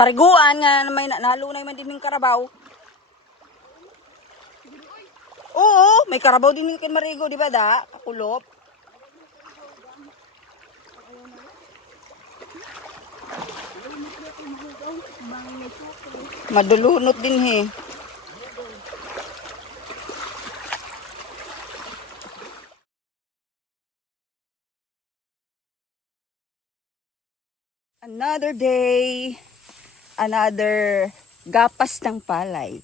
Kariguan nga may nalunay man din ng karabaw. Oo, may karabaw din kin marigo, di ba da? Kakulop. Madulunot din he. Another day, another gapas ng palay.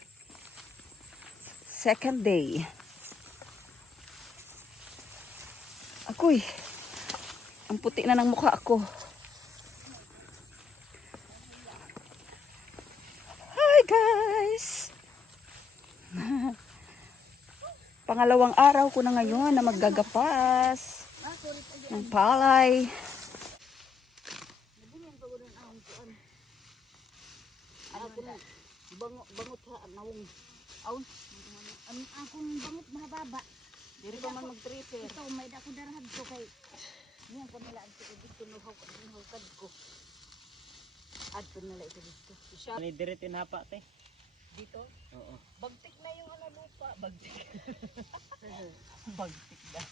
Second day. Ako'y, ang puti na ng mukha ko. Hi guys! Pangalawang araw ko na ngayon na maggagapas ng palay. Bangot ha, nawong. Aun, akong bangot mahababa. diri pa man mag-tripper. Ito, may dako darahad ko kay niyan ko nila ang tubig ko nuhaw ko. Adto na lang ito dito. Ni diretin hapa te. Dito? Oo. Bagtik na yung ano lupa. Bagtik. Bagtik daw.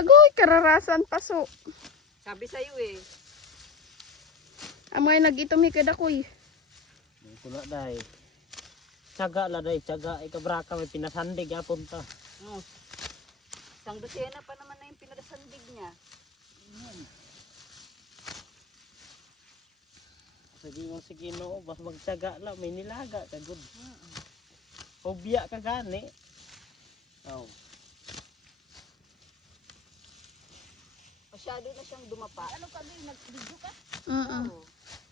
Hagoy, kararasan paso. Sabi sa'yo eh. Amay nag-itom hikad ako'y. Kuna dai. Tiyaga la dai, tiyaga ikabraka may pinasandig apon ta. No. Isang dosena pa naman na yung pinadasandig niya. Sige no, bas magtiyaga la may nilaga ka gud. Obya ka gani. Oh. Masyado na siyang dumapa. Ano ka din nag-video ka? Oo.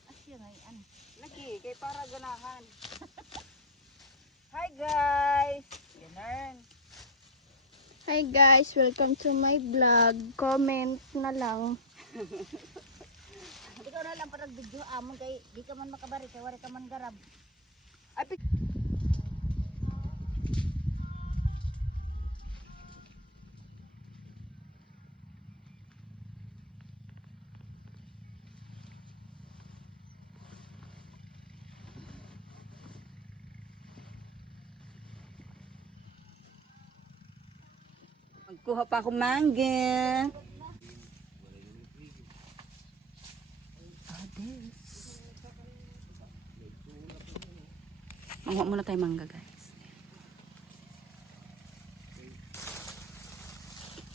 Asya ngayon. Lagi, kay para ganahan. Hi guys! Ganun. Hi guys, welcome to my vlog. Comment na lang. Ikaw na lang parang video amon kay di ka man makabari kay wari ka man garab. Ay, magkuha pa ako mangga. Manguha muna tayo mangga, guys.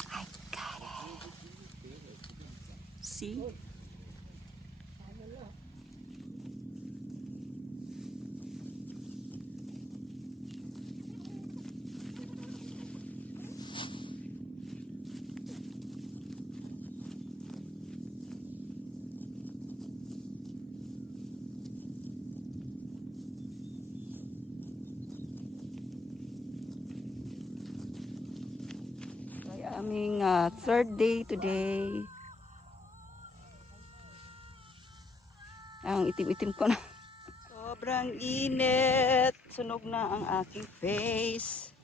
I got it. See? Aming third day today. Ang itim-itim ko na. Sobrang init. Sunog na ang aking face.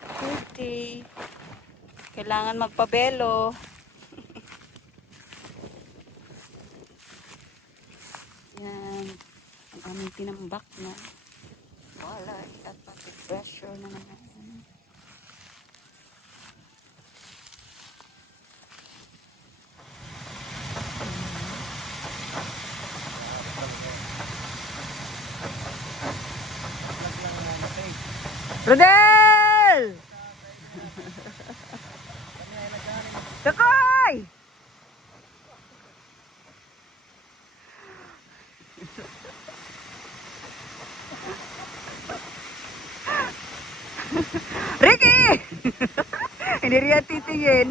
Third day. Kailangan magpabelo. Yan. Ang aming tinambak na palay at pati pressure na naman. Rodel! Takoy! Ricky! Hindi riyan titingin.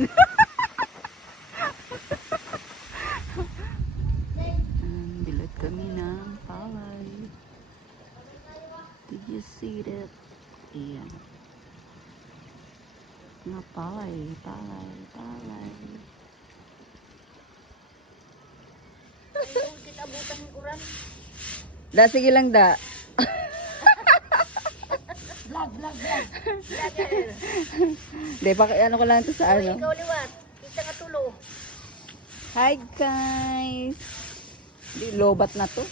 Bilad kami ng palay. Did you see that? Ayan. Nga palay, palay, palay. Kita abutan ng kuran. Da, sige lang da. Vlog. Hindi, ano ko lang ito sa ano. Ikaw liwat. Kita nga tulo. Hi guys! Di, lobat na to.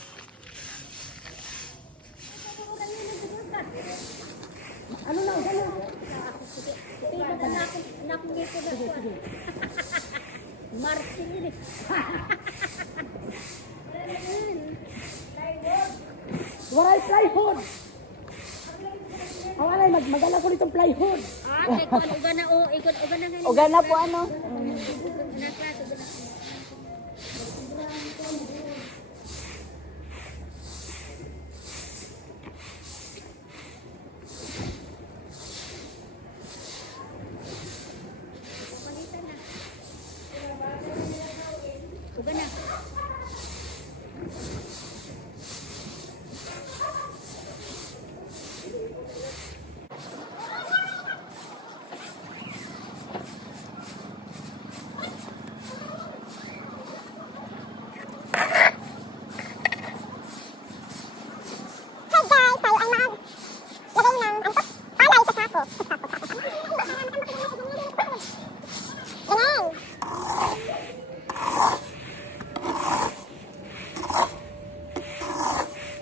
Ano na, ano? Tingnan na anak dito na. Martin ini. Waray plywood. Ang alay, magala ko nitong plywood. Ah, kay ko uga na o, uga na nga. Uga na po ano? Uga na.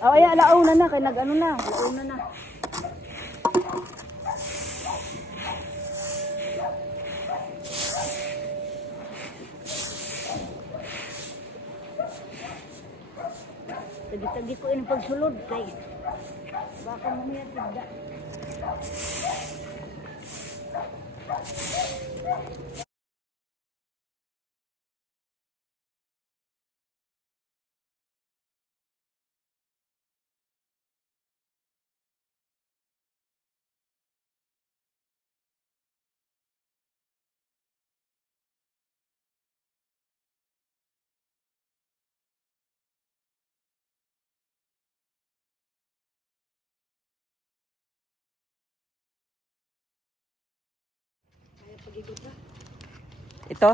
Oh, ay, alauna na. Kaya nag-ano na. Alauna na. Tagi-tagi ko yung pagsulod kay. Baka mamaya tigda. Ito?